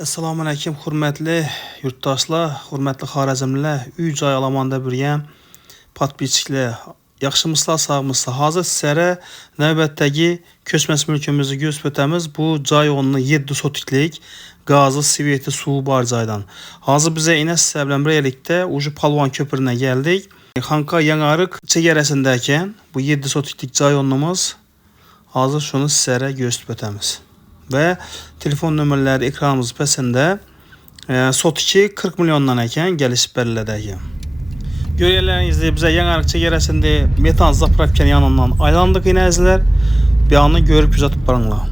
Assalamu alaykum, hürmetli yurttaşlar, hürmetli Xorazmlilər, 3 ay alamanda bürgən podpisçilər, yaxşımısınızlar, sağmısınızlar. Hazır sizlərə növbətdəki köçməs mülkümüzü göstərəcəyimiz bu cay onlu 7 sotiklik qazı, sveti, suyu barcaydan. Hazır bizə inə sizlərlə birlikdə Ucu Palvan köprünə gəldik. Xanqa Yanarıq çəgərəsindəkən bu 7 sotiklik cay onlumuz hazır şunu sizlərə göstərəcəyimiz. Ve telefon nömrələri ekranımız pəsində sotiki 40 milyondan ekan gəlişib bələdəki. Görəyələrinizdə bizə Yanarıq çəgərəsində metan zapravkanın yanından aylandıq inəzlər. Bir anı görüp uzatıb barınlar.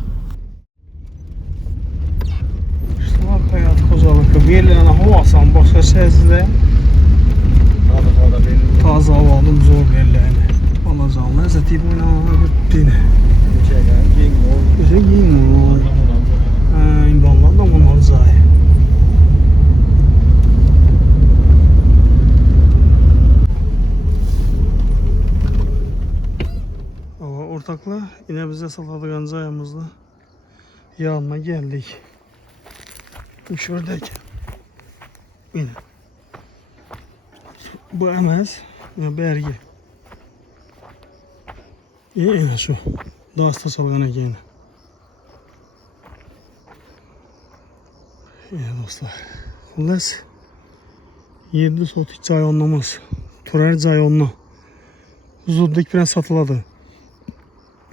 İşte hayat qocalıqı verilən havasan başqa səhzdə taze hava aldım zor verilən. Alacağım ləzzəti bu ilə bitdiyini. İmdanlar da bunlar zay. Ortaklar yine bize saladığın cayımızda yanına geldik. Şuradaki yine bu emez bergi. Yine şu dağısta salgana yine. Dostlar, xullas 7 sotik cay onlamız, Turar cay onlu Zuddik biraz satıladı.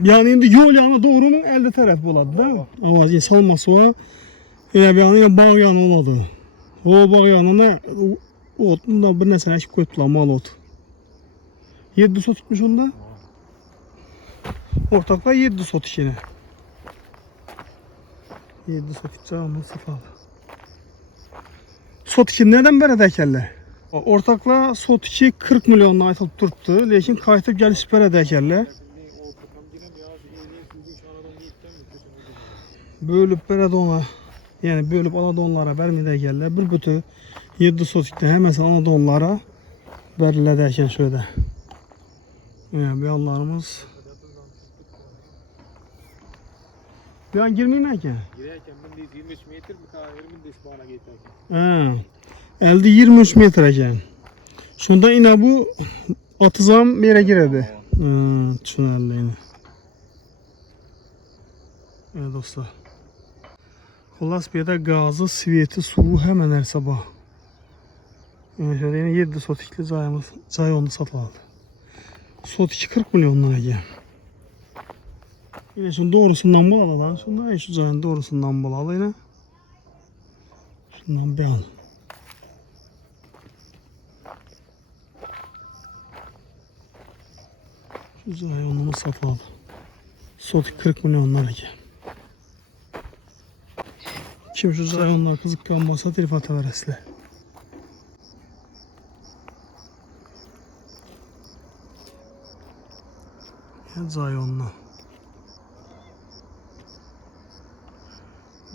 Yani indi yol yanı doğru mu elde taraf buladı da? Ama salması var. Yine bir yanı bağ yanı oladı. O bağ yanına otunda bir nesine eşip koydular mal ot. 7 sotikmiş onda. Ortaklar 7 sotik yine. 7 sotik cayımız satıladı. Sotiki neden böyle dəkerler? Ortakla Sotiki 40 milyondan aytılıp durdu. Lakin kayıtıp gelip böyle dəkerler. Bölüp böyle dona, yani bölüp Anadolulara vermeye dəkerler. Bir bütü 7 Sotik'te hemen Anadolulara verirler derken şöyle. Yani bir anlarımız. Bir an girmeyeyim ki? Girerken ben de 25 metre bir tane 25 bana geçerken. Elde 23 metre ekan. Şunda yine bu atızam bir yere giredi. Düşünerli yine. Evet dostlar. Xullas bir de gazı, sveti, suyu hemen her sabah. Yani şöyle yine 7 sotikli cayımız, cay onu satıldı. Sotiki 40 milyondan ekan. Yine şunun doğrusundan bulalı lan. Şundan şu cayın doğrusundan bulalı yine. Şundan bir an. Şu cayı onunu satıldı. Sotik 40 milyonlar ekan. Kim şu cayı onlar kızık kalmasa telefon veresizler. Ya cayı onlar.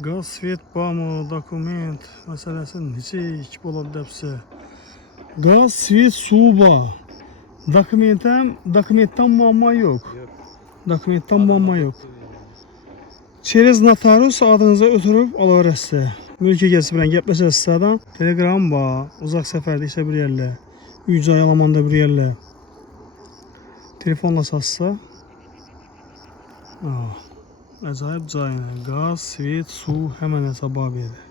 Gaz, svet, bağımı, dokument meselesinin hiç buladı hepsi. Gaz, svet, su bağ. Dokumentten muamma yok. Dokumentten muamma yok. Çerez notarus adınıza ötürüp alıverəsiz. Mülki gəlisi bilən gəpləşəsiz sağdan. Telegram bağ, uzaq səfərdə isə bir yerlə. 3 ay alamanda bir yerlə. Telefonla satsa. Acayip cayına. Gaz, svet, su hemen hesaba verir.